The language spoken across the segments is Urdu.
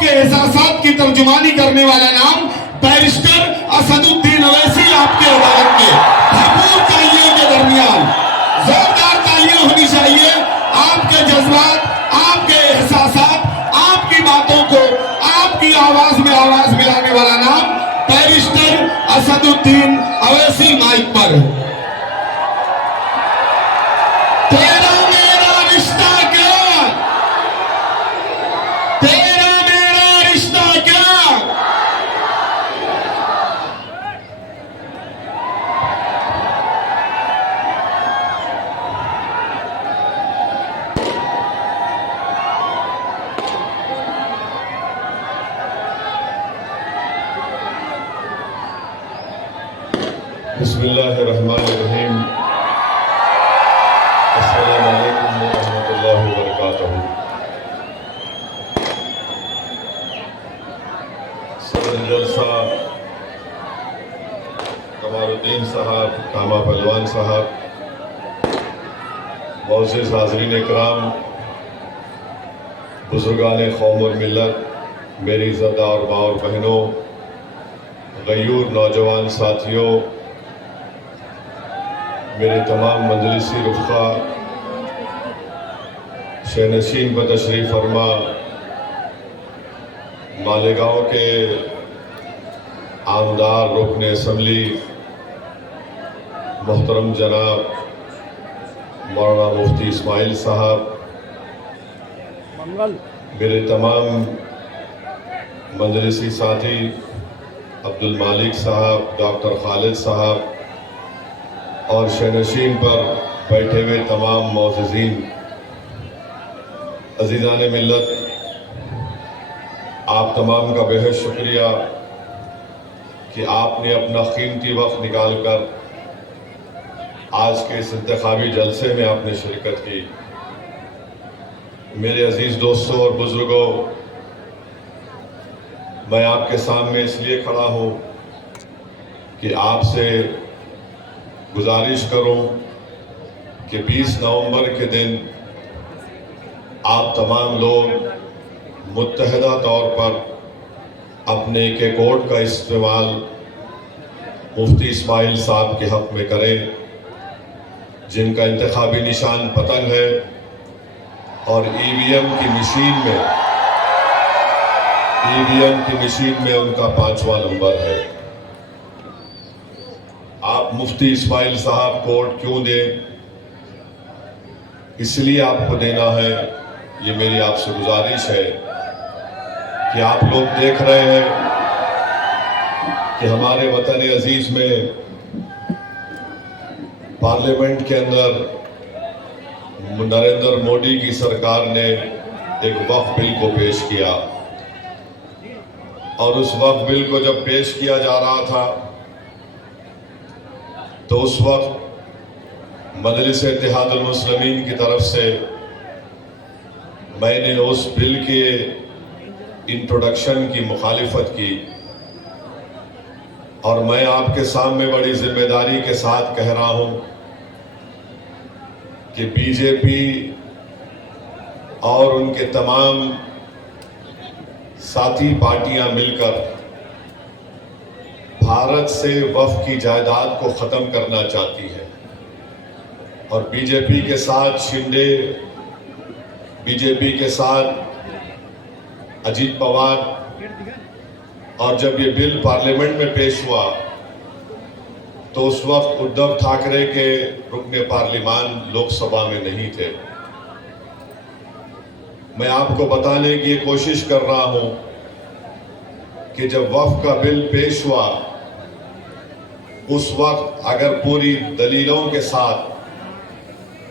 آپ کے احساسات کی ترجمانی کرنے والا نام بیرسٹر اسد الدین اویسی آپ کے عدالت کے بھرپور تالیوں کے درمیان زوردار تالیاں ہونی چاہیے. آپ کے جذبات، آپ کے احساسات، آپ کی باتوں کو آپ کی آواز میں آواز ملانے والا نام بیرسٹر اسد الدین اویسی مائک پر. تیرا میرا رشتہ کیا؟ تیرا میرا رشتہ کیا؟ بسم اللہ الرحمن الرحیم. السلام علیکم ورحمۃ اللہ وبرکاتہ. صدر جلسہ کمال الدین صاحب، کامہ پہلوان صاحب، معزز حاضرین اکرام، بزرگان قوم اور ملت، میری عزتدار ماں اور بہنوں، غیور نوجوان ساتھیوں، میرے تمام مجلسی رفقا، شہنشین بتشریف فرما مالیگاؤں کے عامدار رکن اسمبلی محترم جناب مولانا مفتی اسماعیل صاحب، میرے تمام مجلسی ساتھی عبد المالک صاحب، ڈاکٹر خالد صاحب اور شہنشین پر بیٹھے ہوئے تمام معززین، عزیزان ملت، آپ تمام کا بہت شکریہ کہ آپ نے اپنا قیمتی وقت نکال کر آج کے اس انتخابی جلسے میں آپ نے شرکت کی. میرے عزیز دوستوں اور بزرگوں، میں آپ کے سامنے اس لیے کھڑا ہوں کہ آپ سے گزارش کروں کہ 20 نومبر کے دن آپ تمام لوگ متحدہ طور پر اپنے ایک ووٹ کا استعمال مفتی اسماعیل صاحب کے حق میں کریں، جن کا انتخابی نشان پتنگ ہے اور ای وی ایم کی مشین میں ان کا 5واں نمبر ہے. آپ مفتی اسماعیل صاحب کو ووٹ کیوں دیں؟ اس لیے آپ کو دینا ہے، یہ میری آپ سے گزارش ہے کہ آپ لوگ دیکھ رہے ہیں کہ ہمارے وطن عزیز میں پارلیمنٹ کے اندر نریندر مودی کی سرکار نے ایک وقف بل کو پیش کیا، اور اس وقف بل کو جب پیش کیا جا رہا تھا تو اس وقت مجلس اتحاد المسلمین کی طرف سے میں نے اس بل کے انٹروڈکشن کی مخالفت کی، اور میں آپ کے سامنے بڑی ذمہ داری کے ساتھ کہہ رہا ہوں کہ بی جے پی اور ان کے تمام ساتھی پارٹیاں مل کر بھارت سے وقف کی جائیداد کو ختم کرنا چاہتی ہے، اور بی جے پی کے ساتھ شندے، بی جے پی کے ساتھ اجیت پوار، اور جب یہ بل پارلیمنٹ میں پیش ہوا تو اس وقت ادھو ٹھاکرے کے رکن پارلیمان لوک سبھا میں نہیں تھے. میں آپ کو بتانے کی یہ کوشش کر رہا ہوں کہ جب وقف کا بل پیش ہوا اس وقت اگر پوری دلیلوں کے ساتھ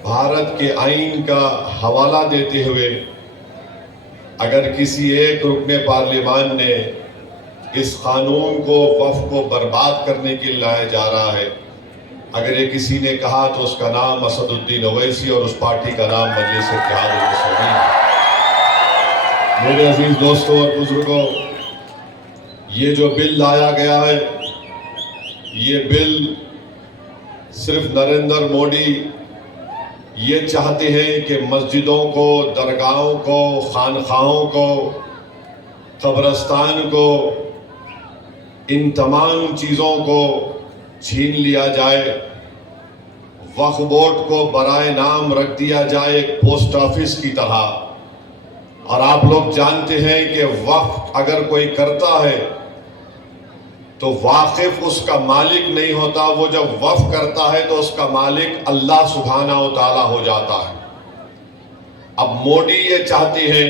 بھارت کے آئین کا حوالہ دیتے ہوئے اگر کسی ایک رکن پارلیمان نے اس قانون کو وقف کو برباد کرنے کے لیے لایا جا رہا ہے، اگر یہ کسی نے کہا تو اس کا نام اسد الدین اویسی اور اس پارٹی کا نام مجلس اتحاد المسلمین ہے. میرے عزیز دوستوں اور بزرگوں، یہ جو بل لایا گیا ہے، یہ بل صرف نریندر مودی یہ چاہتے ہیں کہ مسجدوں کو، درگاہوں کو، خانقاہوں کو قبرستان کو، ان تمام چیزوں کو چھین لیا جائے، وقف بورڈ کو برائے نام رکھ دیا جائے ایک پوسٹ آفس کی طرح۔ اور آپ لوگ جانتے ہیں کہ وقف اگر کوئی کرتا ہے تو واقف اس کا مالک نہیں ہوتا، وہ جب وقف کرتا ہے تو اس کا مالک اللہ سبحانہ و تعالی ہو جاتا ہے۔ اب مودی یہ چاہتے ہیں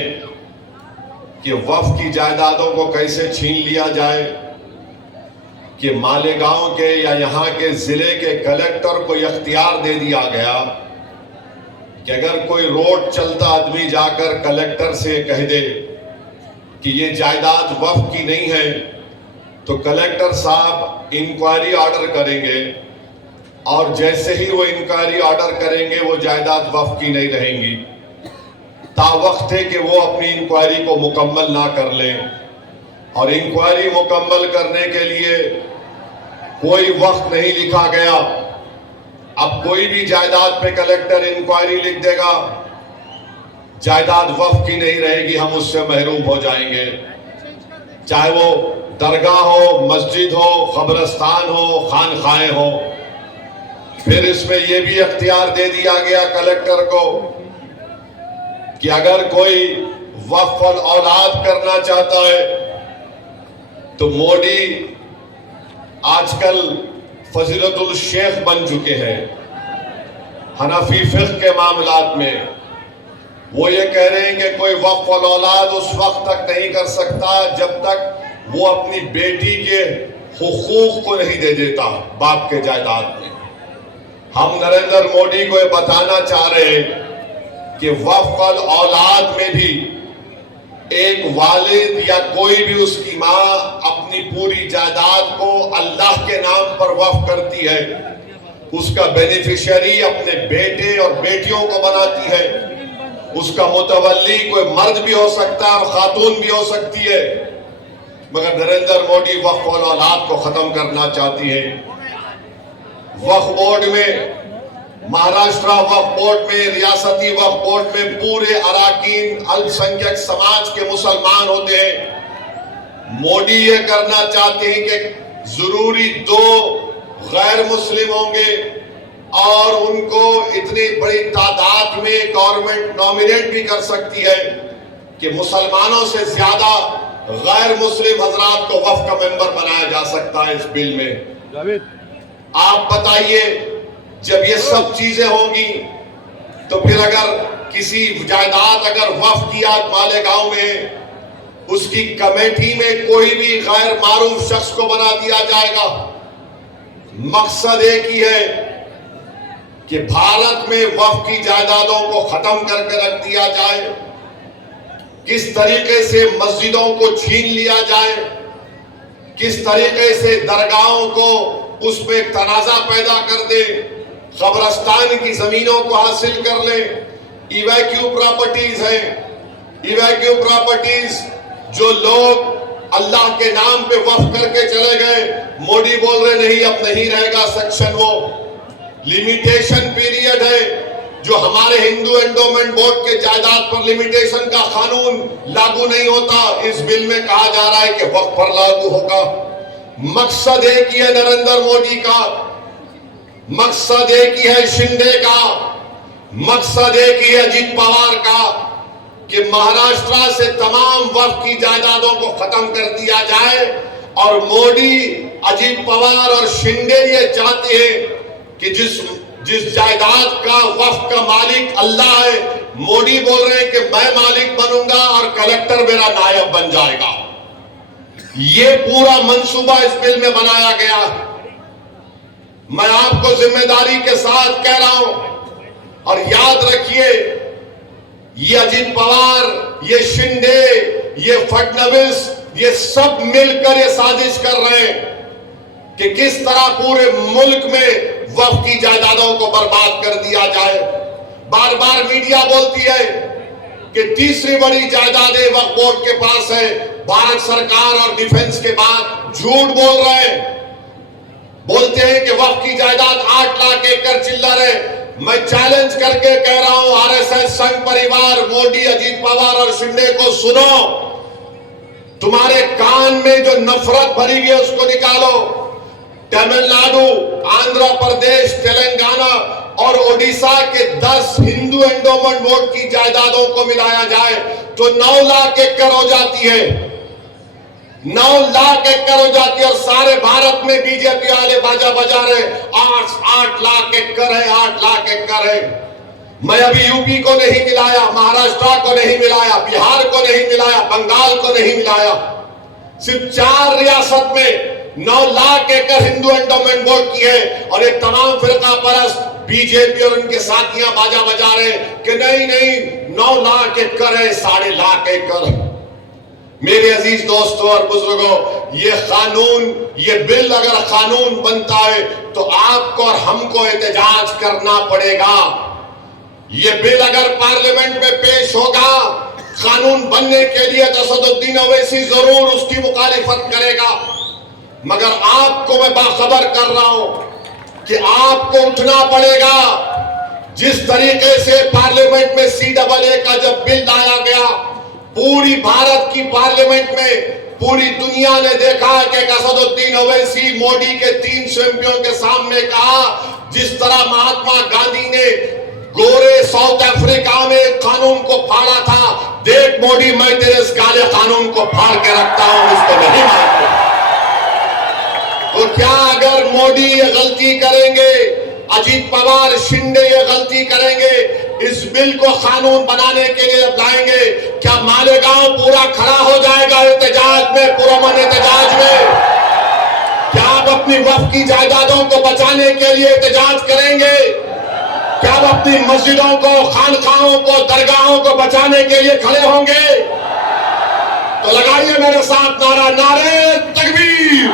کہ وقف کی جائیدادوں کو کیسے چھین لیا جائے، کہ مالیگاؤں کے یا یہاں کے ضلع کے کلیکٹر کو اختیار دے دیا گیا کہ اگر کوئی روڈ چلتا آدمی جا کر کلیکٹر سے کہہ دے کہ یہ جائیداد وقف کی نہیں ہے تو کلیکٹر صاحب انکوائری آرڈر کریں گے، اور جیسے ہی وہ انکوائری آرڈر کریں گے وہ جائیداد وقف کی نہیں رہیں گی، تا وقت ہے کہ وہ اپنی انکوائری کو مکمل نہ کر لیں۔ اور انکوائری مکمل کرنے کے لیے کوئی وقت نہیں لکھا گیا۔ اب کوئی بھی جائیداد پہ کلیکٹر انکوائری لکھ دے گا، جائیداد وقف کی نہیں رہے گی، ہم اس سے محروم ہو جائیں گے، چاہے وہ درگاہ ہو، مسجد ہو، قبرستان ہو، خانقاہیں ہو۔ پھر اس میں یہ بھی اختیار دے دیا گیا کلیکٹر کو کہ اگر کوئی وقف الاولاد کرنا چاہتا ہے تو مودی آج کل فضیلت الشیخ بن چکے ہیں حنفی فقہ کے معاملات میں۔ وہ یہ کہہ رہے ہیں کہ کوئی وقف الاولاد اس وقت تک نہیں کر سکتا جب تک وہ اپنی بیٹی کے حقوق کو نہیں دے دیتا باپ کے جائیداد میں۔ ہم نریندر مودی کو یہ بتانا چاہ رہے ہیں کہ وقف الاولاد میں بھی ایک والد یا کوئی بھی اس کی ماں اپنی پوری جائیداد کو اللہ کے نام پر وقف کرتی ہے، اس کا بینیفیشری اپنے بیٹے اور بیٹیوں کو بناتی ہے، اس کا متولی کوئی مرد بھی ہو سکتا ہے اور خاتون بھی ہو سکتی ہے، مگر نریندر مودی وقف الاولاد کو ختم کرنا چاہتی ہے۔ وقف بورڈ میں، مہاراشٹرا وقف بورڈ میں، ریاستی وقف بورڈ میں پورے اراکین الپ سماج کے مسلمان ہوتے ہیں۔ مودی یہ کرنا چاہتے ہیں کہ ضروری 2 غیر مسلم ہوں گے اور ان کو اتنی بڑی تعداد میں گورنمنٹ نامینیٹ بھی کر سکتی ہے کہ مسلمانوں سے زیادہ غیر مسلم حضرات کو وقف کا ممبر بنایا جا سکتا ہے اس بل میں۔ آپ بتائیے، جب یہ سب چیزیں ہوں گی تو پھر اگر کسی جائیداد اگر وقف کیا مالیگاؤں میں، اس کی کمیٹی میں کوئی بھی غیر معروف شخص کو بنا دیا جائے گا۔ مقصد ایک ہی ہے کہ بھارت میں وقف کی جائیدادوں کو ختم کر کے رکھ دیا جائے، کس طریقے سے مسجدوں کو چھین لیا جائے، کس طریقے سے درگاہوں کو اس میں تنازع پیدا کر دے، قبرستان کی زمینوں کو حاصل کر لیں۔ ایویکیو پراپرٹیز ہیں، ایویکیو پراپرٹیز جو لوگ اللہ کے نام پہ وقف کر کے چلے گئے، مودی بول رہے نہیں اب نہیں رہے گا سیکشن، وہ لیمیٹیشن پیریڈ ہے جو ہمارے ہندو انڈومنٹ بورڈ کے جائیداد پر لیمیٹیشن کا قانون لاگو نہیں ہوتا، اس بل میں کہا جا رہا ہے کہ وقف پر لاگو ہوگا۔ مقصد ایک ہی ہے نریندر مودی کا، مقصد ایک ہی ہے شندے کا، مقصد ایک ہی ہے اجیت پوار کا کہ مہاراشٹرا سے تمام وقف کی جائیدادوں کو ختم کر دیا جائے۔ اور مودی، اجیت پوار اور شندے یہ چاہتے ہیں کہ جس جائیداد کا وقف کا مالک اللہ ہے، مودی بول رہے ہیں کہ میں مالک بنوں گا اور کلیکٹر میرا نائب بن جائے گا۔ یہ پورا منصوبہ اس بل میں بنایا گیا۔ میں آپ کو ذمہ داری کے ساتھ کہہ رہا ہوں، اور یاد رکھیے یہ اجیت پوار، یہ شندے، یہ فڈنویس، یہ سب مل کر یہ سازش کر رہے ہیں کہ کس طرح پورے ملک میں وقف کی جائیدادوں کو برباد کر دیا جائے۔ بار بار میڈیا بولتی ہے کہ تیسری بڑی جائیدادیں وقف بورڈ کے پاس ہے، بھارت سرکار اور ڈیفنس کے بعد۔ جھوٹ بول رہے ہیں، بولتے ہیں کہ وقف کی جائیداد 8 لاکھ ایکڑ چلر ہے۔ میں چیلنج کر کے کہہ رہا ہوں، RSS سنگھ پریوار، مودی، اجیت پوار اور شندے کو سنو، تمہارے کان میں جو نفرت بھری ہوئی ہے اس کو نکالو. تمل ناڈو، آندھرا پردیش، تلنگانہ اور اڈیشہ کے 10 ہندو انڈومنٹ بورڈ کی جائیدادوں کو ملایا جائے تو 9 لاکھ ایکڑ ہو جاتی ہے. 9 لاکھ ایکڑ ہو جاتی ہے. اور سارے بھارت میں بی جے پی والے باجا بجا رہے 8 لاکھ ایکڑ ہے، 8 لاکھ ایکڑ ہے. میں ابھی یو پی کو نہیں ملایا، مہاراشٹر کو نہیں ملایا، بہار کو نہیں ملایا، بنگال کو نہیں ملایا. صرف 4 ریاست میں 9 لاکھ ایکڑ ہندو انڈومنٹ بورڈ کی ہے. اور یہ تمام فرقہ پرست بی جے پی اور ان کے ساتھیاں باجا بجا رہے کہ نہیں 9 لاکھ ایکڑ ہے، 7.5 لاکھ ایکڑ. میرے عزیز دوستوں اور بزرگوں، یہ قانون، یہ بل اگر قانون بنتا ہے تو آپ کو اور ہم کو احتجاج کرنا پڑے گا. یہ بل اگر پارلیمنٹ میں پیش ہوگا قانون بننے کے لیے تو اسد الدین اویسی ضرور اس کی مخالفت کرے گا. مگر آپ کو میں باخبر کر رہا ہوں کہ آپ کو اٹھنا پڑے گا. جس طریقے سے پارلیمنٹ میں CAA کا جب بل لایا گیا، پوری بھارت کی پارلیمنٹ میں پوری دنیا نے دیکھا کہ اسد الدین اویسی موڈی کے 300 MPوں کے سامنے کہا جس طرح مہاتما گاندھی نے گورے ساؤتھ افریقہ میں قانون کو پھاڑا تھا، دیکھ موڈی میں تیرے اس کالے قانون کو پھاڑ کے رکھتا ہوں، اس کو نہیں مانتے. تو کیا اگر موڈی یہ غلطی کریں گے، اجیت پوار، شنڈے یہ غلطی کریں گے، اس بل کو قانون بنانے کے لیے لائیں گے، کیا مالیگاؤں پورا کھڑا ہو جائے گا احتجاج میں، پرامن احتجاج میں؟ کیا آپ اپنی وقف کی جائیدادوں کو بچانے کے لیے احتجاج کریں گے؟ کیا آپ اپنی مسجدوں کو، خانقاہوں کو، درگاہوں کو بچانے کے لیے کھڑے ہوں گے؟ تو لگائیے میرے ساتھ نعرہ، نعرہ تکبیر!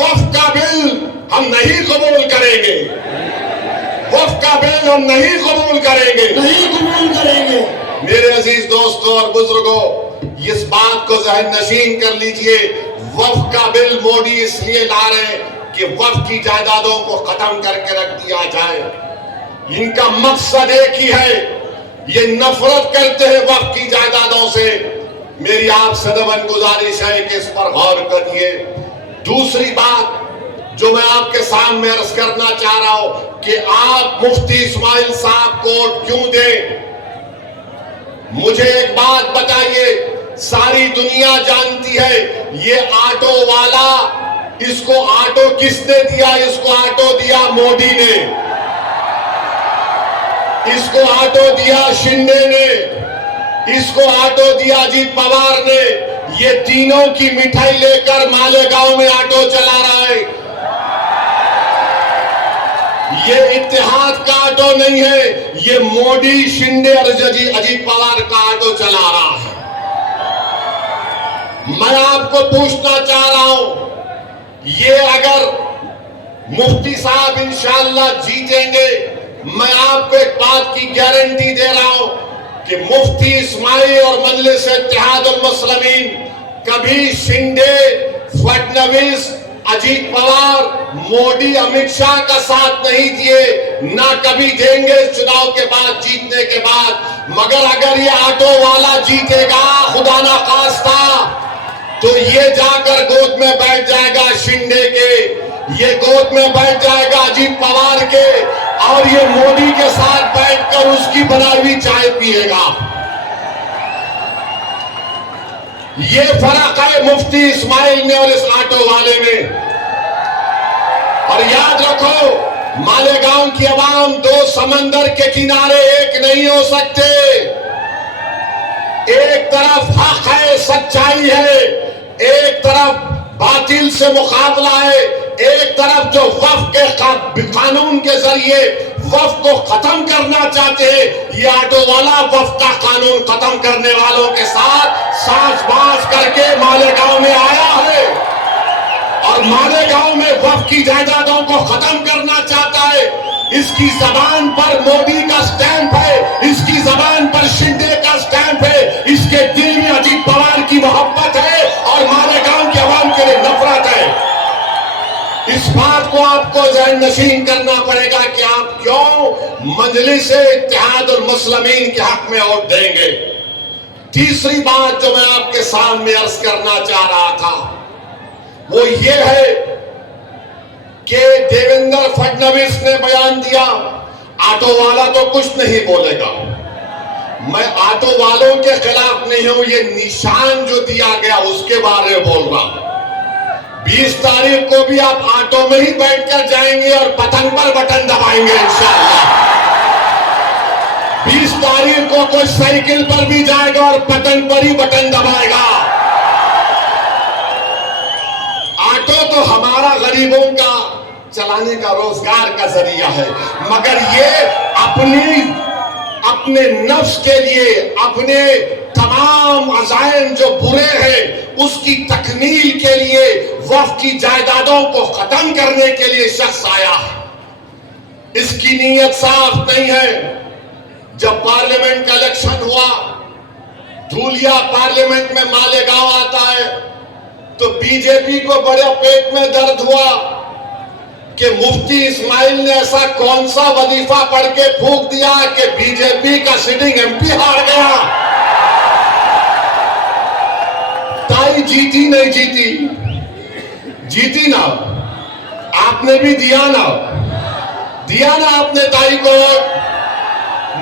وقف کا بل ہم نہیں قبول کریں گے، وقف کا بل ہم نہیں قبول کریں گے، نہیں قبول کریں گے. میرے عزیز دوستوں اور بزرگوں، اس بات کو ذہن نشین کر لیجئے. وقف کا بل موڈی اس لیے لا رہے ہیں کہ وقف کی جائیدادوں کو ختم کر کے رکھ دیا جائے. ان کا مقصد ایک ہی ہے، یہ نفرت کرتے ہیں وقف کی جائیدادوں سے. میری آپ سے دبن گزارش ہے کہ اس پر غور کریے. دوسری بات جو میں آپ کے سامنے عرض کرنا چاہ رہا ہوں کہ آپ مفتی اسماعیل صاحب کو ووٹ کیوں دیں؟ مجھے ایک بات بتائیے، ساری دنیا جانتی ہے یہ آٹو والا، اس کو آٹو کس نے دیا؟ اس کو آٹو دیا موڈی نے، اس کو آٹو دیا شنڈے نے، اس کو آٹو دیا اجیت پوار نے. یہ تینوں کی مٹھائی لے کر مالیگاؤں میں آٹو چلا رہا ہے. یہ اتحاد کا آٹو نہیں ہے، یہ موڈی، شنڈے اور اجیت پوار کا آٹو چلا رہا ہے. میں آپ کو پوچھنا چاہ رہا ہوں، یہ اگر مفتی صاحب انشاءاللہ جیتیں گے، میں آپ کو ایک بات کی گارنٹی دے رہا ہوں کہ مفتی اسماعیل اور مجلس اتحاد المسلمین کبھی شنڈے، فڈنویس، اجیت پوار، موڈی، امت شاہ کا ساتھ نہیں دیے، نہ کبھی دیں گے چناؤ کے بعد، جیتنے کے بعد. مگر اگر یہ آٹو والا جیتے گا خدا نہ خواستہ تو یہ جا کر گود میں بیٹھ جائے گا شنڈے کے، یہ گود میں بیٹھ جائے گا اجیت پوار کے، اور یہ موڈی کے ساتھ بیٹھ کر اس کی بنائی ہوئی چائے پیے گا. یہ فرق ہے مفتی اسماعیل میں اور اس آٹو والے میں. اور یاد رکھو، مالیگاؤں کی عوام 2 سمندر کے کنارے ایک نہیں ہو سکتے. ایک طرف حق ہے، سچائی ہے، ایک طرف باطل سے مقابلہ ہے، ایک طرف جو وقف کے قانون کے ذریعے وقف کو ختم کرنا چاہتے ہیں. یہ آٹو والا وقف کا قانون ختم کرنے والوں کے ساتھ ساز باز کر کے مالیگاؤں میں آیا ہے، اور مالیگاؤں میں وقف کی جائیدادوں کو ختم کرنا چاہتا ہے. اس کی زبان پر موڈی کا سٹیمپ ہے، اس کی زبان پر شنڈے کا سٹیمپ ہے، اس کے دل میں اجیت پوار کی محبت ہے اور مالیگاؤں کی عوام کے لیے نفرت ہے. اس بات کو آپ کو ذہن نشین کرنا پڑے گا کہ آپ کیوں مجلس اتحاد المسلمین کے حق میں ووٹ دیں گے. تیسری بات جو میں آپ کے سامنے عرض کرنا چاہ رہا تھا وہ یہ ہے کہ دیویندر فڈنویس نے بیان دیا آٹو والا تو کچھ نہیں بولے گا. میں آٹو والوں کے خلاف نہیں ہوں, یہ نشان جو دیا گیا اس کے بارے میں بول رہا ہوں. 20 تاریخ کو بھی آپ آٹو میں ہی بیٹھ کر جائیں گے اور پتنگ پر بٹن دبائیں گے انشاءاللہ. 20 تاریخ کو کوئی سائیکل پر بھی جائے گا اور پتنگ پر ہی بٹن دبائے گا. آٹو تو ہمارا غریبوں کا چلانے کا روزگار کا ذریعہ ہے, مگر یہ اپنے نفس کے لیے, اپنے تمام عزائم جو برے ہیں اس کی تکمیل کے لیے, وقف کی جائیدادوں کو ختم کرنے کے لیے شخص آیا. اس کی نیت صاف نہیں ہے. جب پارلیمنٹ کا الیکشن ہوا, دھولیا پارلیمنٹ میں مالیگاؤں آتا ہے, تو بی جے پی کو بڑے پیٹ میں درد ہوا کہ مفتی اسماعیل نے ایسا کون سا وظیفہ پڑھ کے پھونک دیا کہ بی جے پی کا سٹنگ ایم پی ہار گیا. تائی جیتی نہیں جیتی, جیتی نا, آپ نے بھی دیا نا آپ نے تائی کو.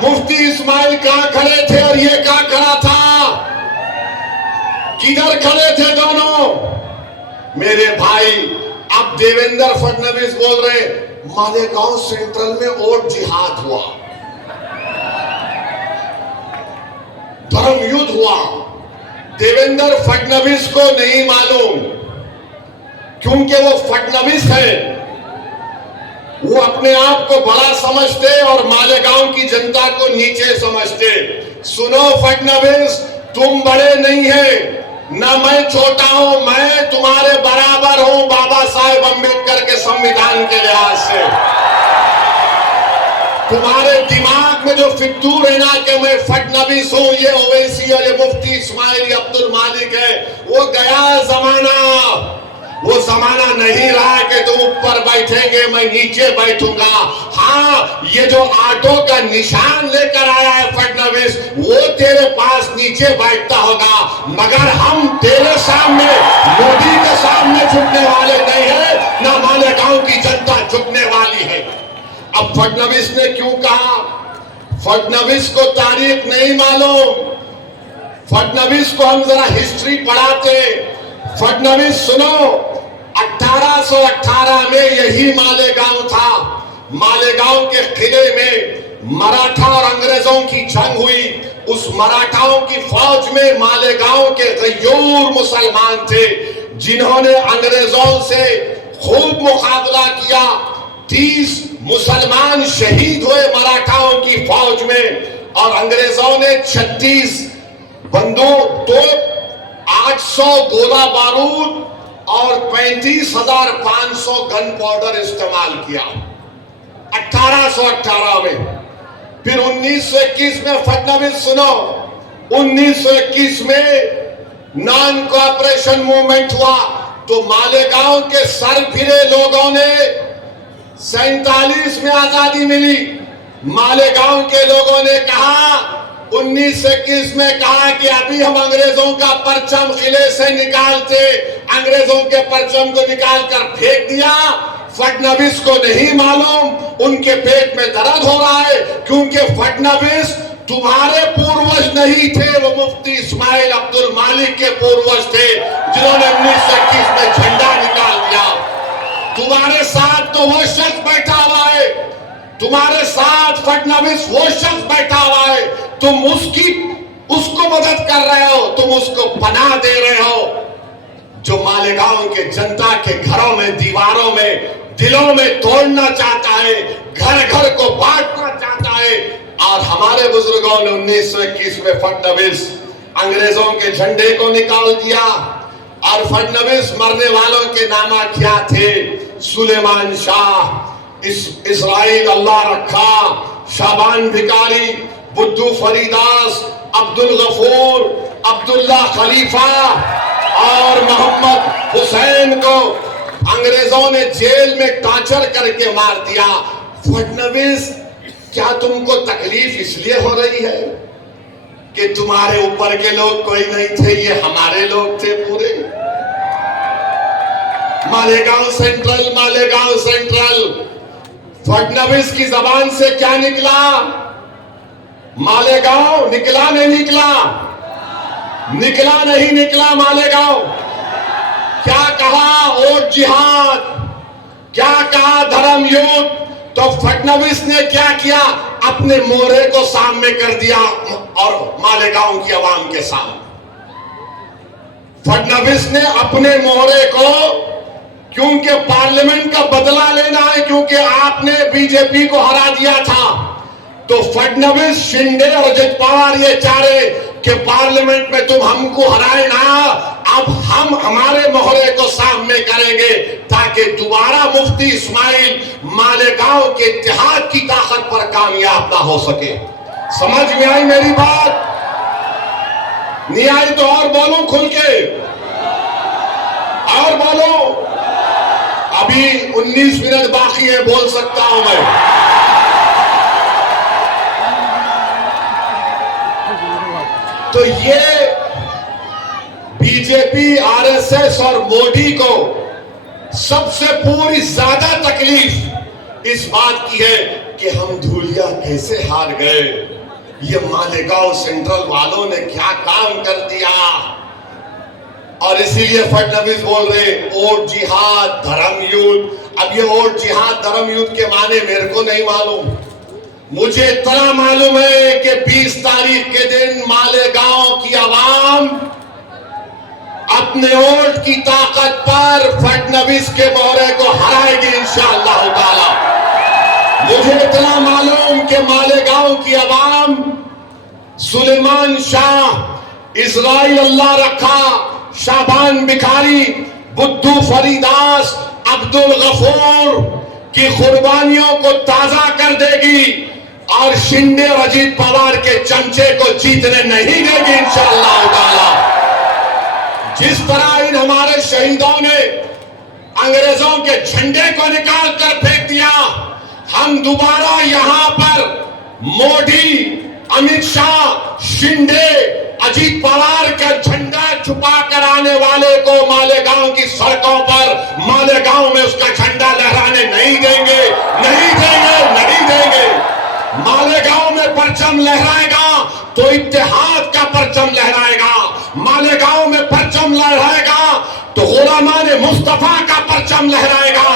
مفتی اسماعیل کہاں کھڑے تھے اور یہ کہاں کھڑا تھا؟ کدھر کھڑے تھے دونوں؟ میرے بھائی, اب دیویندر فڈنویس بول رہے مالیگاؤں سینٹرل میں ووٹ جہاد ہوا, دھرم یدھ ہوا. دیویندر فڈنویس کو نہیں معلوم, کیونکہ وہ فڈنویس ہے, وہ اپنے آپ کو بڑا سمجھتے اور مالیگاؤں کی جنتا کو نیچے سمجھتے. سنو فڈنویس, تم بڑے نہیں ہیں, نہ میں چھوٹا ہوں, میں تمہارے برابر ہوں بابا صاحب امبیڈکر کے سمویدھان کے لحاظ سے. تمہارے دماغ میں جو فکر ہے نا کہ میں فڈنویس ہوں, یہ اویسی اور یہ مفتی اسماعیل, یہ عبد المالک ہے, وہ گیا زمانہ. وہ زمانہ نہیں رہا کہ تم اوپر بیٹھیں گے میں نیچے بیٹھوں گا. ہاں, یہ جو آٹو کا نشان لے کر آیا ہے فڈنویس, وہ تیرے پاس نیچے بیٹھتا ہوگا, مگر ہم تیرے سامنے, مودی کے سامنے جھکنے والے نہیں ہیں, نہ مالیگاؤں کی جنتا جھکنے والی ہے. اب فڈنویس نے کیوں کہا؟ فڈنویس کو تاریخ نہیں معلوم. فڈنویس کو ہم ذرا ہسٹری پڑھاتے. فڈنویس سنو, 1818 میں یہی مالیگاؤں تھا. مالیگاؤں کے قلعے میں مراٹھا اور انگریزوں کی جنگ ہوئی. اس مراٹھاؤں کی فوج میں مالیگاؤں کے غیور مسلمان تھے, جنہوں نے انگریزوں سے خوب مقابلہ کیا. 30 مسلمان شہید ہوئے مراٹھاؤں کی فوج میں, اور انگریزوں نے 36 بندوق, توپ, 800 گولہ بارود اور 35,500 گن پاؤڈر استعمال کیا 1818 میں. پھر 1921 میں فڈنویس سنو, 1921 میں نان کوآپریشن موومنٹ ہوا, تو مالیگاؤں کے سر پھرے لوگوں نے 47 میں آزادی ملی. مالیگاؤں کے لوگوں نے کہا 1921 میں کہا کہ ابھی ہم انگریزوں کا پرچم قلعے سے نکالتے, انگریزوں کے پرچم کو نکال کر پھینک دیا. فڈنویس کو نہیں معلوم, ان کے پیٹ میں درد ہو رہا ہے, کیونکہ فڈنویس تمہارے پوروج نہیں تھے, وہ مفتی اسماعیل عبد المالک کے پوروج تھے, جنہوں نے 1921 میں جھنڈا نکال دیا. تمہارے ساتھ تو وہ شخص بیٹھا ہوا ہے, تمہارے ساتھ فڈنویس وہ شخص بیٹھا ہوا ہے, تم اس کو مدد کر رہے ہو, تم اس کو پناہ دے رہے ہو, جو مالیگاؤں کے جنتا کے گھروں میں, دیواروں میں, دلوں میں توڑنا چاہتا ہے, گھر گھر کو بانٹنا چاہتا ہے. اور ہمارے بزرگوں نے 1921 میں فڈنویس انگریزوں کے جھنڈے کو نکال دیا. اور فڈنویس مرنے والوں کے نامہ کیا تھے؟ سلیمان شاہ, اسرائیل اللہ رکھا, شابان بھکاری, بدھو فریداس, عبد الغفور, عبداللہ خلیفہ اور محمد حسین کو انگریزوں نے جیل میں ٹارچر کر کے مار دیا. فڈنویس, کیا تم کو تکلیف اس لیے ہو رہی ہے کہ تمہارے اوپر کے لوگ کوئی نہیں تھے، یہ ہمارے لوگ تھے پورے. مالیگاؤں سینٹرل فڈنویس کی زبان سے کیا نکلا؟ مالیگاؤں نکلا نہیں نکلا مالیگاؤں. کیا کہا؟ ووٹ جہاد، کیا کہا؟ دھرم یدھ. تو فڈنویس نے کیا کیا؟ اپنے مورے کو سامنے کر دیا اور مالیگاؤں کی عوام کے سامنے. فڈنویس نے اپنے مورے کو، کیونکہ پارلیمنٹ کا بدلہ لینا ہے، کیونکہ آپ نے بی جے پی کو ہرا دیا تھا، تو فڈنویس، شنڈے اور اجیت پوار یہ چاہ رہے کہ پارلیمنٹ میں تم ہم کو ہرائے نا، اب ہم ہمارے مہرے کو سامنے کریں گے تاکہ دوبارہ مفتی اسماعیل مالیگاؤں کے اتحاد کی طاقت پر کامیاب نہ ہو سکے. سمجھ میں آئی میری بات؟ نہیں آئی تو اور بولو کھل کے، اور بولو. ابھی 19 منٹ باقی ہے، بول سکتا ہوں میں. تو یہ بی جے پی، آر ایس ایس اور مودی کو سب سے پوری زیادہ تکلیف اس بات کی ہے کہ ہم دھولیا کیسے ہار گئے، یہ مالیگاؤں سینٹرل والوں نے کیا کام کر دیا. اور اسی لیے فڈنویس بول رہے ووٹ جہاد دھرم یدھ. اب یہ ووٹ جہاد دھرم یدھ کے معنی میرے کو نہیں معلوم. مجھے اتنا معلوم ہے کہ 20 تاریخ کے دن مالیگاؤں کی عوام اپنے ووٹ کی طاقت پر فڈنویس کے مورے کو ہرائے گی انشاءاللہ تعالی. مجھے اتنا معلوم کہ مالیگاؤں کی عوام سلیمان شاہ، اسرائیل اللہ رکھا، شابان بکھاری، بدھو فریداس، عبدالغفور کی قربانیوں کو تازہ کر دے گی اور شنڈے اور اجیت پوار کے چمچے کو جیتنے نہیں دے گی انشاءاللہ تعالی. جس طرح ان ہمارے شہیدوں نے انگریزوں کے جھنڈے کو نکال کر پھینک دیا، ہم دوبارہ یہاں پر مودی، امت شاہ، شنڈے، اجیت پوار کا جھنڈا چھپا کر آنے والے کو مالیگاؤں کی سڑکوں پر، مالیگاؤں میں اس کا جھنڈا لہرانے نہیں دیں گے. مالیگاؤں میں پرچم لہرائے گا تو اتحاد کا پرچم لہرائے گا. مالیگاؤں میں پرچم لہرائے گا تو غلامان مصطفیٰ کا پرچم لہرائے گا.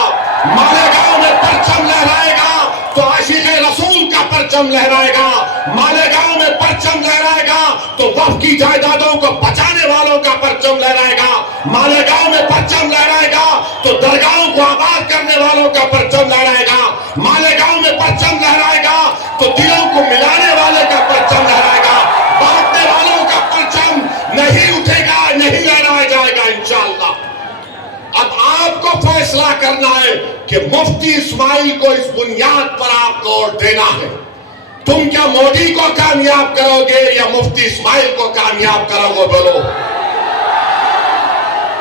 مالیگاؤں میں پرچم لہرائے گا تو عاشق رسول کا پرچم لہرائے گا. مالیگاؤں میں پرچم لہرائے گا تو وقف کی جائیدادوں کو بچانے والوں کا پرچم لہرائے گا. مالیگاؤں میں پرچم لہرائے گا تو درگاہوں کو آباد کرنے والوں کا پرچم لہرائے گا. مالیگاؤں میں پرچم لہرائے گا تو دلوں کو ملانے والے کا پرچم لہرائے گا. بانٹنے والوں کا پرچم نہیں اٹھے گا، نہیں لہرایا جائے گا انشاءاللہ. اب آپ کو فیصلہ کرنا ہے کہ مفتی اسماعیل کو اس بنیاد پر آپ کو ووٹ دینا ہے. تم کیا مودی کو کامیاب کرو گے یا مفتی اسماعیل کو کامیاب کرو گے؟ بولو.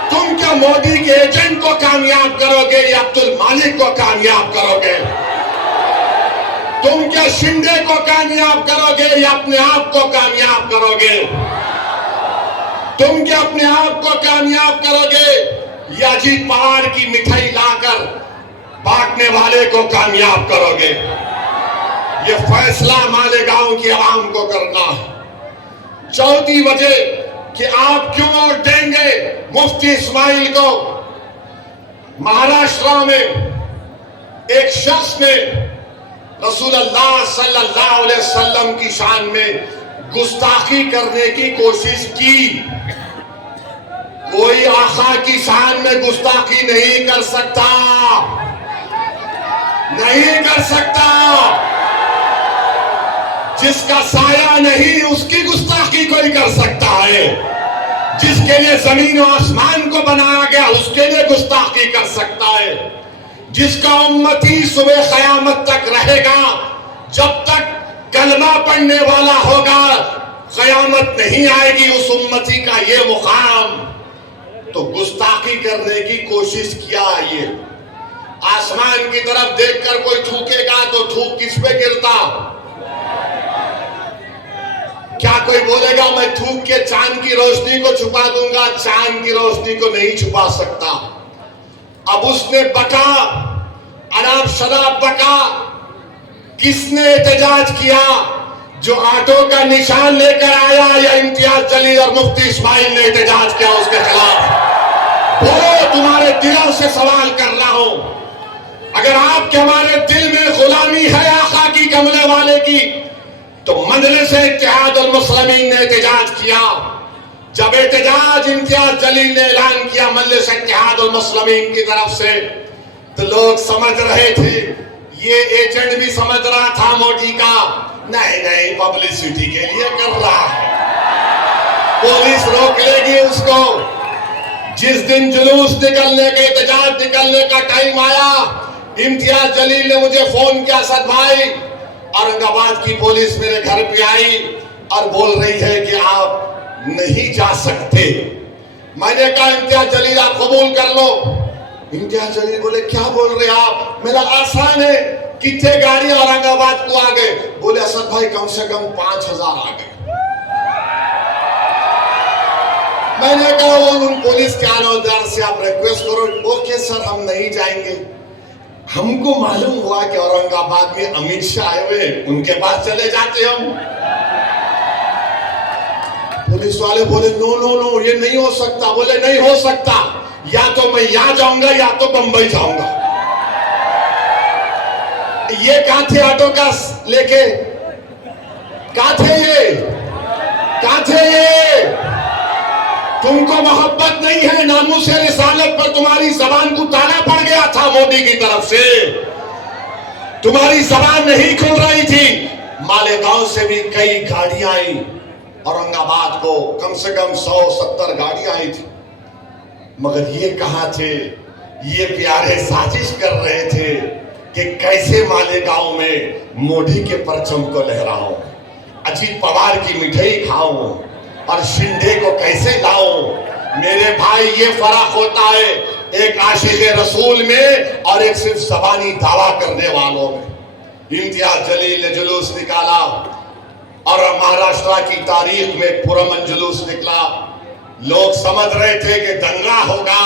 تم کیا مودی کے ایجنٹ کو کامیاب کرو گے یا عبد المالک کو کامیاب کرو گے؟ تم کیا شنڈے کو کامیاب کرو گے یا اپنے آپ کو کامیاب کرو گے؟ تم کیا اپنے آپ کو کامیاب کرو گے یا اجیت پوار کی مٹھائی لا کر بانٹنے والے کو کامیاب کرو گے؟ یہ فیصلہ مالیگاؤں کی عوام کو کرنا ہے. چوتھی وجہ کہ آپ کیوں ووٹ دیں گے مفتی اسماعیل کو، مہاراشٹر میں ایک شخص نے رسول اللہ صلی اللہ علیہ وسلم کی شان میں گستاخی کرنے کی کوشش کی. کوئی آقا کی شان میں گستاخی نہیں کر سکتا، نہیں کر سکتا. جس کا سایہ نہیں اس کی گستاخی کوئی کر سکتا ہے. جس کے لیے زمین و آسمان کو بنایا گیا اس کے لیے گستاخی کر سکتا ہے. جس کا امتی صبح قیامت تک رہے گا، جب تک کلمہ پڑھنے والا ہوگا قیامت نہیں آئے گی اس امتی کا یہ مقام. تو گستاخی کرنے کی کوشش کیا. یہ آسمان کی طرف دیکھ کر کوئی تھوکے گا تو تھوک کس پہ گرتا؟ کیا کوئی بولے گا میں تھوک کے چاند کی روشنی کو چھپا دوں گا؟ چاند کی روشنی کو نہیں چھپا سکتا. اب اس نے بکا، اناپ شناپ بکا. کس نے احتجاج کیا؟ جو آٹو کا نشان لے کر آیا یا امتیاز جلیل اور مفتی اسماعیل نے احتجاج کیا اس کے خلاف؟ وہ تمہارے دلوں سے سوال کر رہا ہوں. اگر آپ کے ہمارے دل میں غلامی ہے آقا کی کملے والے کی، تو مجلس اتحاد المسلمین نے احتجاج کیا. جب احتجاج امتیاز جلیل نے اعلان کیا مجلس اتحاد المسلمین کی طرف سے، تو لوگ سمجھ رہے تھے، یہ ایجنٹ بھی سمجھ رہا تھا مودی کا، نہیں پبلسٹی کے لیے کر رہا ہے، پولیس روک لے گی اس کو. جس دن جلوس نکلنے کے، احتجاج نکلنے کا ٹائم آیا، امتیاز جلیل نے مجھے فون کیا، اسد بھائی اورنگ آباد کی پولیس میرے گھر پہ آئی اور بول رہی ہے کہ آپ نہیں جا سکتے. میں نے کہا امتیاز جلیل آپ قبول کر لو. امتیاز جلیل بولے کیا بول رہے آپ؟ میرا آسان ہے، کتنے گاڑی اورنگ آباد کو آ گئے؟ بولے اسد بھائی کم سے کم 5000 آ گئے. میں نے کہا ان پولیس کے آنودار سے آپ ریکویسٹ کرو. اوکے سر ہم نہیں جائیں گے. ہم کو معلوم ہوا کہ اورنگ آباد میں امت شاہ آئے ہوئے، ان کے پاس چلے جاتے ہم. پولیس والے بولے نو یہ نہیں ہو سکتا. بولے نہیں ہو سکتا، یا تو میں یہاں جاؤں گا یا تو بمبئی جاؤں گا. یہ کہاں تھے آٹو کا لے کے؟ کہاں تھے یہ؟ تم کو محبت نہیں ہے، ناموس رسالت پر تمہاری زبان کو تالا پڑ گیا تھا مودی کی طرف سے. تمہاری زبان نہیں کھل رہی تھی. مالیگاؤں سے بھی کئی گاڑیاں آئی اورنگ آباد کو، کم سے کم 170 گاڑیاں آئی تھی. مگر یہ کہاں تھے؟ یہ پیارے سازش کر رہے تھے کہ کیسے مالیگاؤں میں مودی کے پرچم کو لہراؤں، اجیت پوار کی مٹھائی کھاؤں اور شنڈے کو کیسے لاؤں. میرے بھائی یہ فرق ہوتا ہے ایک عاشق رسول میں اور ایک صرف زبانی دعویٰ کرنے والوں میں. امتیاز جلیل نے جلوس نکالا اور مہاراشٹرا کی تاریخ میں پرامن جلوس نکلا. لوگ سمجھ رہے تھے کہ دنگا ہوگا،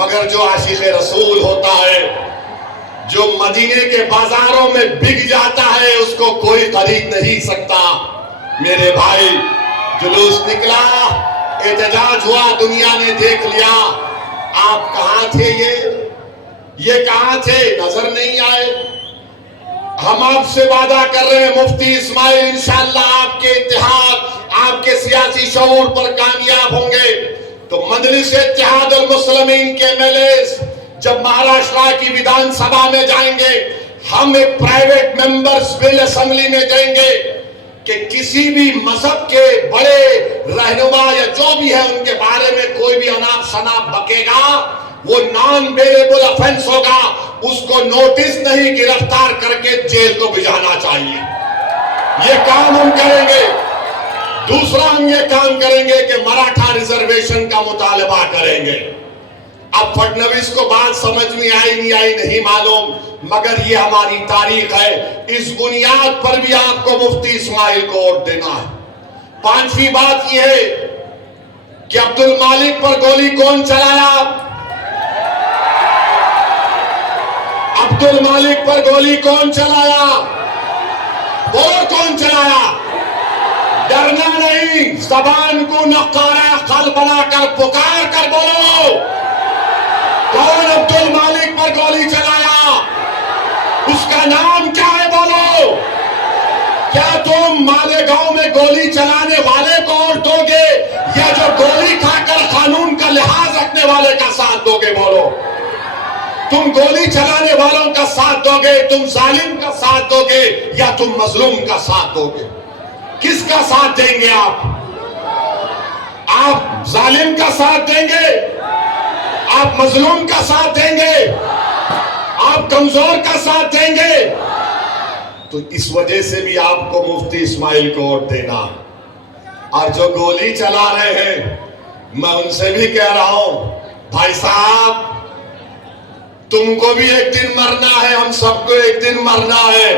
مگر جو عاشق رسول ہوتا ہے، جو مدینے کے بازاروں میں بک جاتا ہے، اس کو کوئی خرید نہیں سکتا. میرے بھائی جلوس نکلا، احتجاج ہوا، دنیا نے دیکھ لیا. آپ کہاں تھے؟ یہ کہاں تھے؟ نظر نہیں آئے. ہم آپ سے وعدہ کر رہے ہیں مفتی اسماعیل انشاءاللہ آپ کے اتحاد، آپ کے سیاسی شعور پر کامیاب ہوں گے تو مجلس اتحاد المسلمین کے ایم ایل ایز جب مہاراشٹرا کی ویدھان سبھا میں جائیں گے، ہم ایک پرائیویٹ ممبرز بل اسمبلی میں دیں گے کہ کسی بھی مذہب کے بڑے رہنما یا جو بھی ہے ان کے بارے میں کوئی بھی اناپ شناپ بکے گا، وہ نان بیلیبل افینس ہوگا. اس کو نوٹس نہیں، گرفتار کر کے جیل کو بھجانا چاہیے. یہ کام ہم کریں گے. دوسرا ہم یہ کام کریں گے کہ مراٹھا ریزرویشن کا مطالبہ کریں گے. اب فڈنویس کو بات سمجھ میں آئی نہیں آئی نہیں معلوم، مگر یہ ہماری تاریخ ہے. اس بنیاد پر بھی آپ کو مفتی اسماعیل کو ووٹ دینا ہے. پانچویں بات یہ ہے کہ عبد المالک پر گولی کون چلایا؟ عبد المالک پر گولی کون چلایا؟ وہ کون چلایا؟ ڈرنا نہیں، زبان کو نقارہ قلب بنا کر پکار کر بولو، کون عبد المالک پر گولی چلایا؟ اس کا نام کیا ہے؟ بولو. کیا تم مالیگاؤں میں گولی چلانے والے کو ووٹ دو گے یا جو گولی کھا کر قانون کا لحاظ رکھنے والے کا ساتھ دو گے؟ بولو. تم گولی چلانے والوں کا ساتھ دو گے، تم ظالم کا ساتھ دو گے یا تم مظلوم کا ساتھ دو گے؟ کس کا ساتھ دیں گے آپ؟ آپ ظالم کا ساتھ دیں گے؟ آپ مظلوم کا ساتھ دیں گے؟ آپ کمزور کا ساتھ دیں گے؟ تو اس وجہ سے بھی آپ کو مفتی اسماعیل کو ووٹ دینا. اور جو گولی چلا رہے ہیں میں ان سے بھی کہہ رہا ہوں، بھائی صاحب تم کو بھی ایک دن مرنا ہے، ہم سب کو ایک دن مرنا ہے.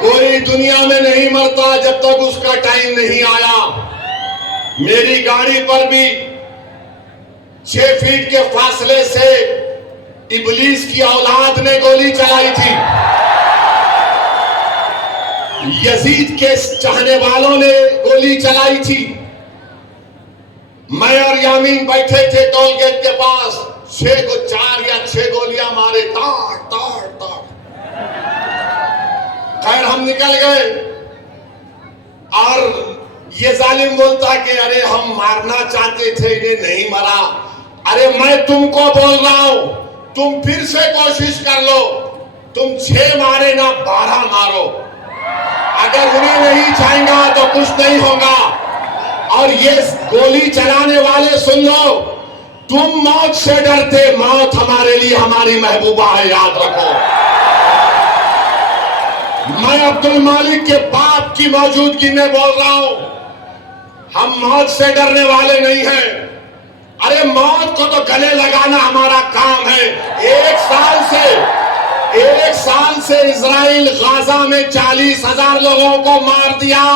کوئی آدمی دنیا میں نہیں مرتا جب تک اس کا ٹائم نہیں آیا. میری گاڑی پر بھی 6 فیٹ کے فاصلے سے ابلیس کی اولاد نے گولی چلائی تھی. یزید کے چاہنے والوں نے گولی چلائی تھی. میں اور یامین بیٹھے تھے ٹول گیٹ کے پاس. 4 یا 6 گولیاں مارے, تاڑ تاڑ تاڑ. خیر ہم نکل گئے اور یہ ظالم بولتا کہ ارے ہم مارنا چاہتے تھے, انہیں نہیں مرا. ارے میں تم کو بول رہا ہوں, تم پھر سے کوشش کر لو. تم 6 مارے نہ 12 مارو. اگر انہیں نہیں چھائیں گا تو کچھ نہیں ہوگا. اور یہ گولی چلانے والے سن لو, تم موت سے ڈرتے, موت ہمارے لیے ہماری محبوبہ ہے, یاد رکھو. میں عبد المالک کے باپ کی موجودگی میں بول رہا ہوں, ہم موت سے ڈرنے والے نہیں ہیں. ارے موت کو تو گلے لگانا ہمارا کام ہے. 1 سال سے اسرائیل غزہ میں 40,000 لوگوں کو مار دیا,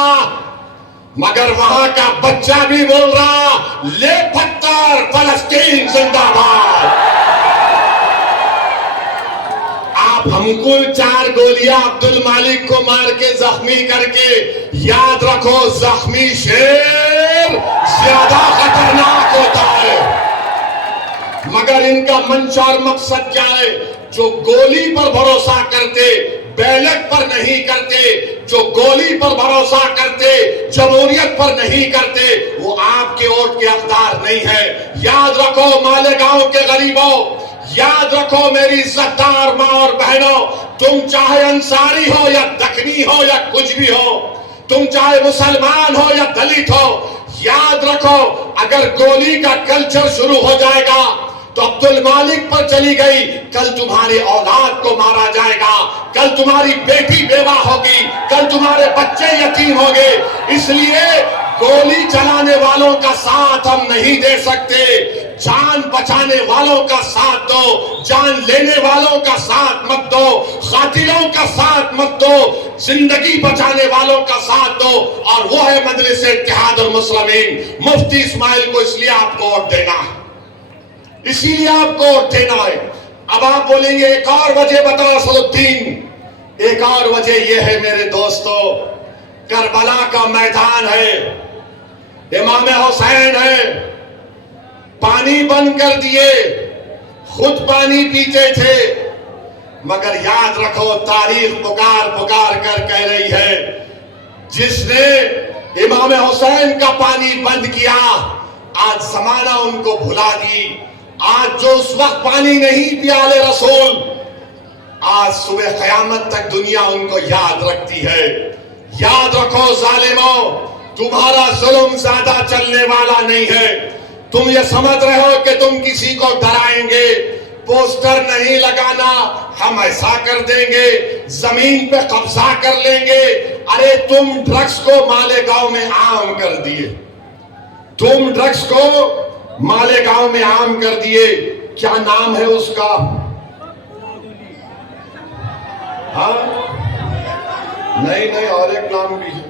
مگر وہاں کا بچہ بھی بول رہا, لے پتھر, فلسطین زندہ باد. آپ ہم کو 4 گولیاں عبد المالک کو مار کے زخمی کر کے, یاد رکھو زخمی شیر زیادہ خطرناک ہوتا ہے. مگر ان کا منشا اور مقصد کیا ہے؟ جو گولی پر بھروسہ کرتے, بیلٹ پر نہیں کرتے, جو گولی پر بھروسہ کرتے, جمہوریت پر نہیں کرتے, وہ آپ کے ووٹ کے حقدار نہیں ہے. یاد رکھو مالیگاؤں کے غریبوں, یاد رکھو میری عزت دار ماں اور بہنوں, تم چاہے انصاری ہو یا دکنی ہو یا کچھ بھی ہو, تم چاہے مسلمان ہو یا دلت ہو, یاد رکھو اگر گولی کا کلچر شروع ہو جائے گا تو عبد المالک پر چلی گئی, کل تمہاری اولاد کو مارا جائے گا, کل تمہاری بیٹی بیوہ ہوگی, کل تمہارے بچے یتیم ہوگے. اس لیے گولی چلانے والوں کا ساتھ ہم نہیں دے سکتے. جان بچانے والوں کا ساتھ دو, جان لینے والوں کا ساتھ مت دو, قاتلوں کا ساتھ مت دو, زندگی بچانے والوں کا ساتھ دو. اور وہ ہے مجلس اتحاد المسلمین. مفتی اسماعیل کو اس لیے آپ کو ووٹ دینا ہے, اسی لیے آپ کو ووٹ دینا ہے. اب آپ بولیں گے ایک اور وجہ بتاؤ اسد الدین. ایک اور وجہ یہ ہے میرے دوستو, کربلا کا میدان ہے, امام حسین ہے, پانی بند کر دیے, خود پانی پیتے تھے, مگر یاد رکھو تاریخ پکار پکار کر کہہ رہی ہے, جس نے امام حسین کا پانی بند کیا آج زمانہ ان کو بھلا دی. آج جو اس وقت پانی نہیں پیا آل رسول, آج صبح قیامت تک دنیا ان کو یاد رکھتی ہے. یاد رکھو ظالموں, تمہارا ظلم زیادہ چلنے والا نہیں ہے. تم یہ سمجھ رہے ہو کہ تم کسی کو ڈرائیں گے, پوسٹر نہیں لگانا, ہم ایسا کر دیں گے, زمین پہ قبضہ کر لیں گے. ارے تم ڈرگس کو مالیگاؤں میں عام کر دیے, تم ڈرگس کو مالیگاؤں میں عام کر دیے. کیا نام ہے اس کا؟ ہاں نہیں, اور ایک نام بھی ہے,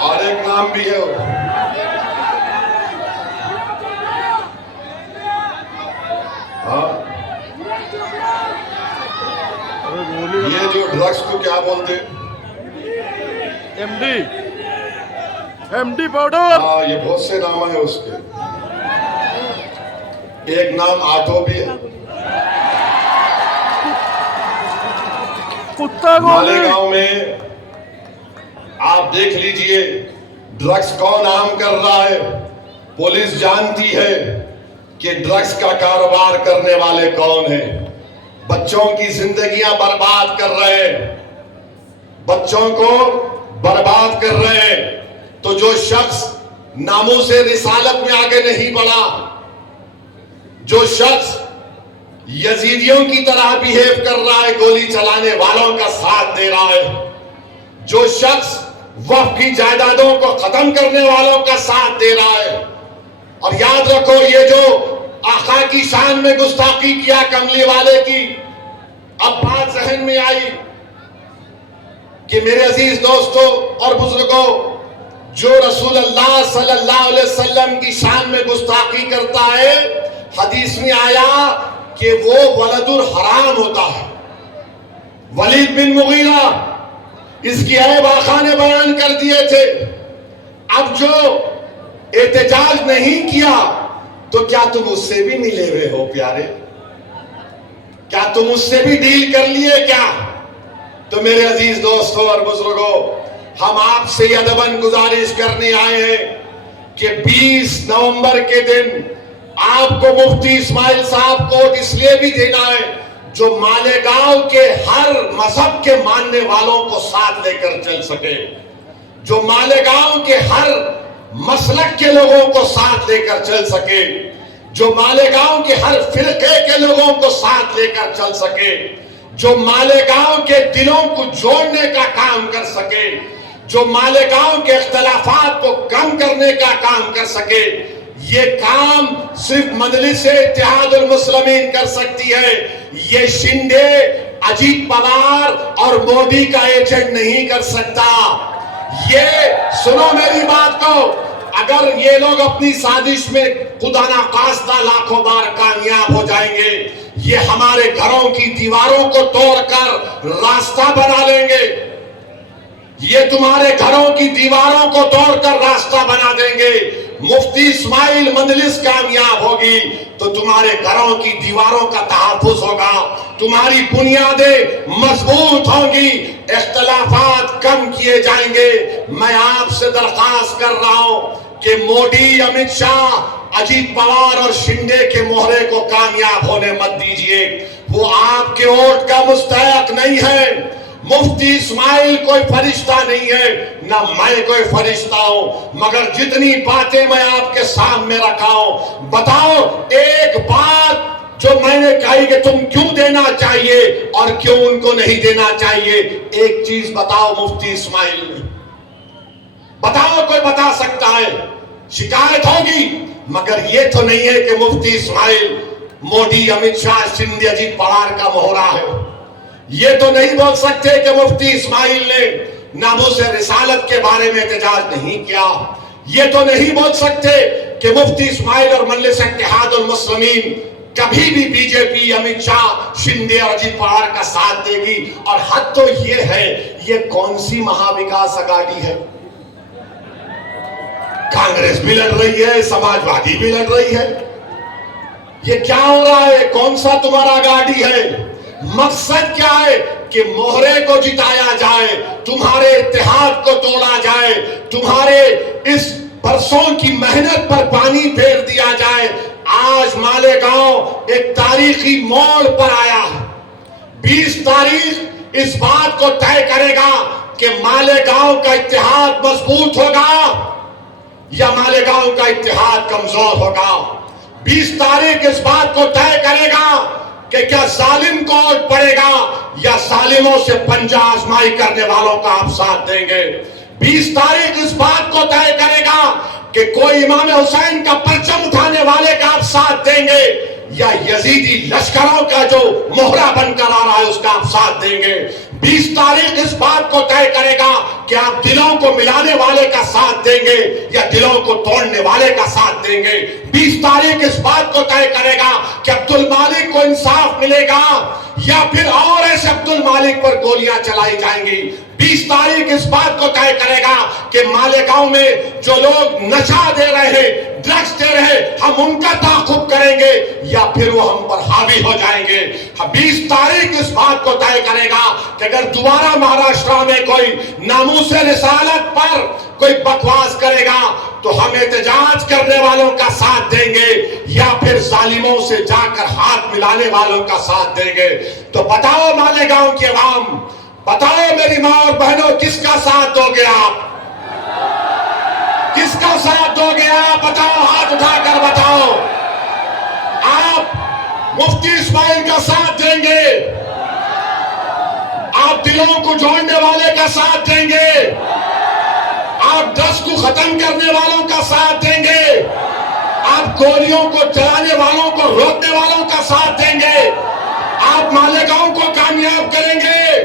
اور ایک نام بھی ہے. ہاں یہ جو ڈرگس کو کیا بولتے؟ M D powder. ہاں یہ بہت سے نام ہیں اس کے. ایک نام آٹو بھی ہے. مالیگاؤں میں آپ دیکھ لیجئے ڈرگس کون عام کر رہا ہے. پولیس جانتی ہے کہ ڈرگس کا کاروبار کرنے والے کون ہیں. بچوں کی زندگیاں برباد کر رہے ہیں, بچوں کو برباد کر رہے ہیں. تو جو شخص ناموس رسالت میں آگے نہیں بڑھا, جو شخص یزیدیوں کی طرح بیہیو کر رہا ہے, گولی چلانے والوں کا ساتھ دے رہا ہے, جو شخص وقف کی جائیدادوں کو ختم کرنے والوں کا ساتھ دے رہا ہے. اور یاد رکھو یہ جو آقا کی شان میں گستاخی کیا کملی والے کی, اب بات ذہن میں آئی, کہ میرے عزیز دوستوں اور بزرگوں، جو رسول اللہ صلی اللہ علیہ وسلم کی شان میں گستاخی کرتا ہے، حدیث میں آیا کہ وہ ولد الحرام ہوتا ہے۔ ولید بن مغیرہ اس کی عیب آقا نے بیان کر دیے تھے۔ اب جو احتجاج نہیں کیا تو کیا تم اس سے بھی ملے ہوئے ہو پیارے؟ کیا تم اس سے بھی ڈیل کر لیے کیا؟ تو میرے عزیز دوستوں اور بزرگوں، ہم آپ سے ادباً گزارش کرنے آئے ہیں کہ 20 نومبر کے دن آپ کو مفتی اسماعیل صاحب کو اس لیے بھی دینا ہے جو مالیگاؤں کے ہر مذہب کے ماننے والوں کو ساتھ لے کر چل سکے، جو مالیگاؤں کے ہر مسلک کے لوگوں کو ساتھ لے کر چل سکے، جو مالیگاؤں کے ہر فرقے کے لوگوں کو ساتھ لے کر چل سکے، جو مالیگاؤں کے دلوں کو جوڑنے کا کام کر سکے، جو مالیگاؤں کے اختلافات کو کم کرنے کا کام کر سکے۔ یہ کام صرف مجلس اتحاد المسلمین کر سکتی ہے، یہ شندے، اجیت پوار اور مودی کا ایجنٹ نہیں کر سکتا۔ یہ سنو میری بات کو، اگر یہ لوگ اپنی سازش میں خدا نخواستہ لاکھوں بار کامیاب ہو جائیں گے، یہ ہمارے گھروں کی دیواروں کو توڑ کر راستہ بنا لیں گے، یہ تمہارے گھروں کی دیواروں کو توڑ کر راستہ بنا دیں گے۔ مفتی اسماعیل مجلس کامیاب ہوگی تو تمہارے گھروں کی دیواروں کا تحفظ ہوگا، تمہاری بنیادیں مضبوط ہوں گی، اختلافات کم کیے جائیں گے۔ میں آپ سے درخواست کر رہا ہوں کہ مودی، امت شاہ، اجیت پوار اور شندے کے مہرے کو کامیاب ہونے مت دیجئے، وہ آپ کے ووٹ کا مستحق نہیں ہے۔ مفتی اسماعیل کوئی فرشتہ نہیں ہے، نہ میں کوئی فرشتہ ہوں، مگر جتنی باتیں میں آپ کے سامنے رکھا ہوں، بتاؤ ایک بات جو میں نے کہی کہ تم کیوں دینا چاہیے اور کیوں ان کو نہیں دینا چاہیے، ایک چیز بتاؤ مفتی اسماعیل نے، بتاؤ، کوئی بتا سکتا ہے؟ شکایت ہوگی، مگر یہ تو نہیں ہے کہ مفتی اسماعیل مودی، امت شاہ، شندے، اجیت پوار کا مہرہ ہے۔ یہ تو نہیں بول سکتے کہ مفتی اسماعیل نے ناموس رسالت کے بارے میں احتجاج نہیں کیا، یہ تو نہیں بول سکتے کہ مفتی اسماعیل اور مجلس اتحاد المسلمین کبھی بھی بی جے پی، امت شاہ، شندے اور اجیت پوار کا ساتھ دے گی۔ اور حد تو یہ ہے، یہ کون سی مہا وکاس اگاڑی ہے؟ کانگریس بھی لڑ رہی ہے، سماجوادی بھی لڑ رہی ہے، یہ کیا ہو رہا ہے؟ کون سا تمہارا اگاڑی ہے؟ مقصد کیا ہے؟ کہ مہرے کو جتایا جائے، تمہارے اتحاد کو توڑا جائے، تمہارے اس برسوں کی محنت پر پانی پھیر دیا جائے۔ آج مالیگاؤں ایک تاریخی موڑ پر آیا ہے۔ 20 تاریخ اس بات کو طے کرے گا کہ مالیگاؤں کا اتحاد مضبوط ہوگا یا مالیگاؤں کا اتحاد کمزور ہوگا۔ 20 تاریخ اس بات کو طے کرے گا کہ کیا ظالم کو ووٹ پڑے گا یا ظالموں سے پنجہ آزمائی کرنے والوں کا آپ ساتھ دیں گے۔ 20 تاریخ اس بات کو طے کرے گا کہ کوئی امام حسین کا پرچم اٹھانے والے کا آپ ساتھ دیں گے یا یزیدی لشکروں کا جو مہرہ بن کر آ رہا ہے اس کا آپ ساتھ دیں گے۔ 20 تاریخ اس بات کو طے کرے گا کہ آپ دلوں کو ملانے والے کا ساتھ دیں گے یا دلوں کو توڑنے والے کا ساتھ دیں گے۔ 20 تاریخ اس بات کو طے کرے گا کہ عبد المالک کو انصاف ملے گا یا پھر اور ایسے عبد المالک پر گولیاں چلائی جائیں گی۔ 20 تاریخ اس بات کو طے کرے گا کہ مالیگاؤں میں جو لوگ نشہ دے رہے ہیں، ڈرگز دے رہے ہیں، ہم ان کا تعاقب کریں گے یا پھر وہ ہم پر حاوی ہو جائیں گے۔ 20 تاریخ اس بات کو طے کرے گا کہ اگر دوبارہ مہاراشٹر میں کوئی ناموس رسالت پر کوئی بکواس کرے گا تو ہم احتجاج کرنے والوں کا ساتھ دیں گے یا پھر ظالموں سے جا کر ہاتھ ملانے والوں کا ساتھ دیں گے۔ تو بتاؤ مالیگاؤں کی عوام، بتاؤ میری ماں اور بہنوں، کس کا ساتھ دو گے آپ؟ کس کا ساتھ دو گے آپ؟ بتاؤ، ہاتھ اٹھا کر بتاؤ۔ آپ مفتی اسماعیل کا ساتھ دیں گے؟ آپ دلوں کو جوڑنے والے کا ساتھ دیں گے؟ آپ ڈرگس کو ختم کرنے والوں کا ساتھ دیں گے؟ آپ گولیوں کو چلانے والوں کو روکنے والوں کا ساتھ دیں گے؟ آپ مالیگاؤں کو کامیاب کریں گے؟